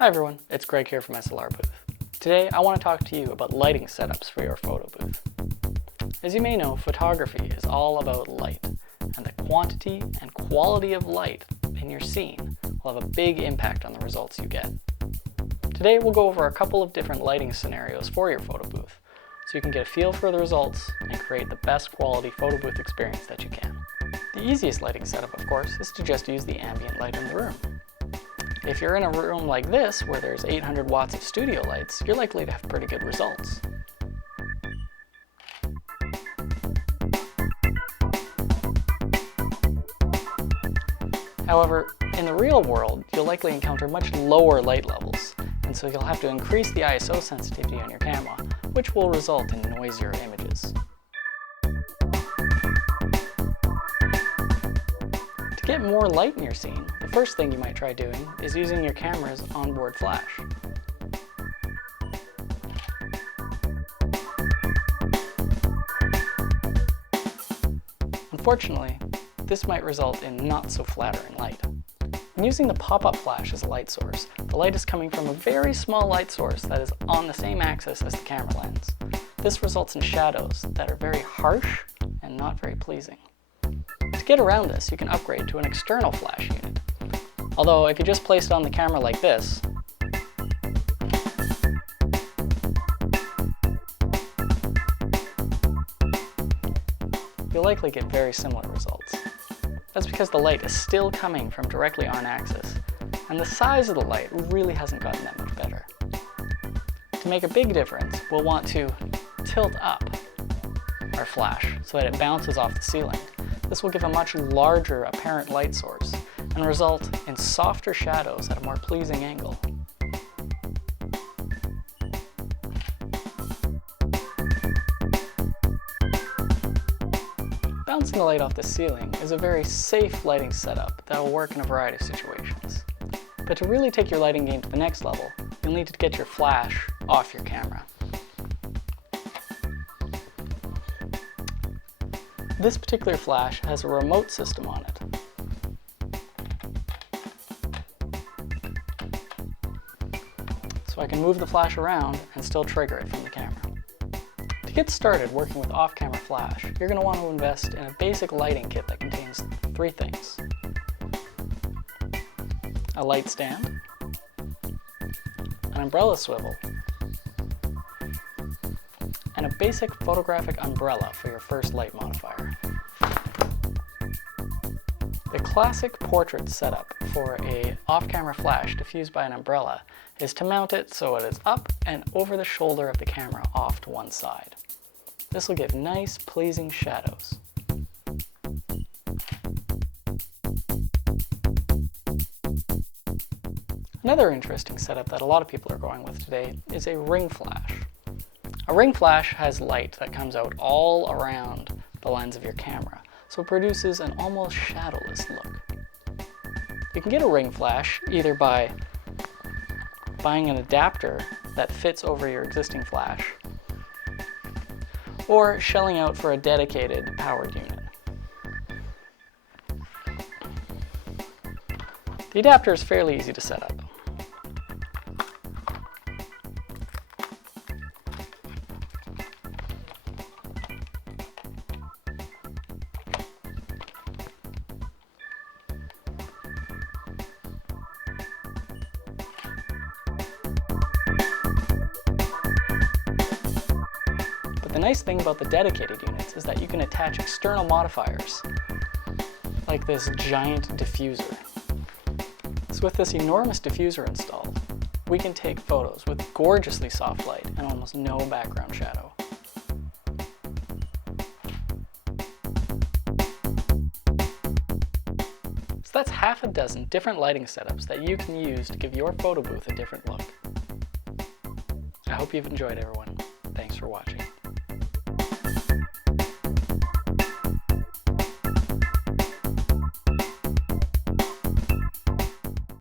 Hi everyone, it's Greg here from SLR Booth. Today I want to talk to you about lighting setups for your photo booth. As you may know, photography is all about light, and the quantity and quality of light in your scene will have a big impact on the results you get. Today we'll go over a couple of different lighting scenarios for your photo booth, so you can get a feel for the results and create the best quality photo booth experience that you can. The easiest lighting setup, of course, is to just use the ambient light in the room. If you're in a room like this, where there's 800 watts of studio lights, you're likely to have pretty good results. However, in the real world, you'll likely encounter much lower light levels, and so you'll have to increase the ISO sensitivity on your camera, which will result in noisier images. To get more light in your scene, the first thing you might try doing is using your camera's onboard flash. Unfortunately, this might result in not so flattering light. When using the pop-up flash as a light source, the light is coming from a very small light source that is on the same axis as the camera lens. This results in shadows that are very harsh and not very pleasing. To get around this, you can upgrade to an external flash unit. Although if you just place it on the camera like this, you'll likely get very similar results. That's because the light is still coming from directly on axis, and the size of the light really hasn't gotten that much better. To make a big difference, we'll want to tilt up our flash so that it bounces off the ceiling. This will give a much larger apparent light source and result in softer shadows at a more pleasing angle. Bouncing the light off the ceiling is a very safe lighting setup that will work in a variety of situations. But to really take your lighting game to the next level, you'll need to get your flash off your camera. This particular flash has a remote system on it. So I can move the flash around and still trigger it from the camera. To get started working with off-camera flash, you're going to want to invest in a basic lighting kit that contains three things: a light stand, an umbrella swivel, and a basic photographic umbrella for your first light modifier. The classic portrait setup for an off-camera flash diffused by an umbrella is to mount it so it is up and over the shoulder of the camera off to one side. This will give nice, pleasing shadows. Another interesting setup that a lot of people are going with today is a ring flash. A ring flash has light that comes out all around the lens of your camera, so it produces an almost shadowless look. You can get a ring flash either by buying an adapter that fits over your existing flash, or shelling out for a dedicated powered unit. The adapter is fairly easy to set up. The nice thing about the dedicated units is that you can attach external modifiers, like this giant diffuser. So with this enormous diffuser installed, we can take photos with gorgeously soft light and almost no background shadow. So that's half a dozen different lighting setups that you can use to give your photo booth a different look. I hope you've enjoyed, everyone. Thanks for watching.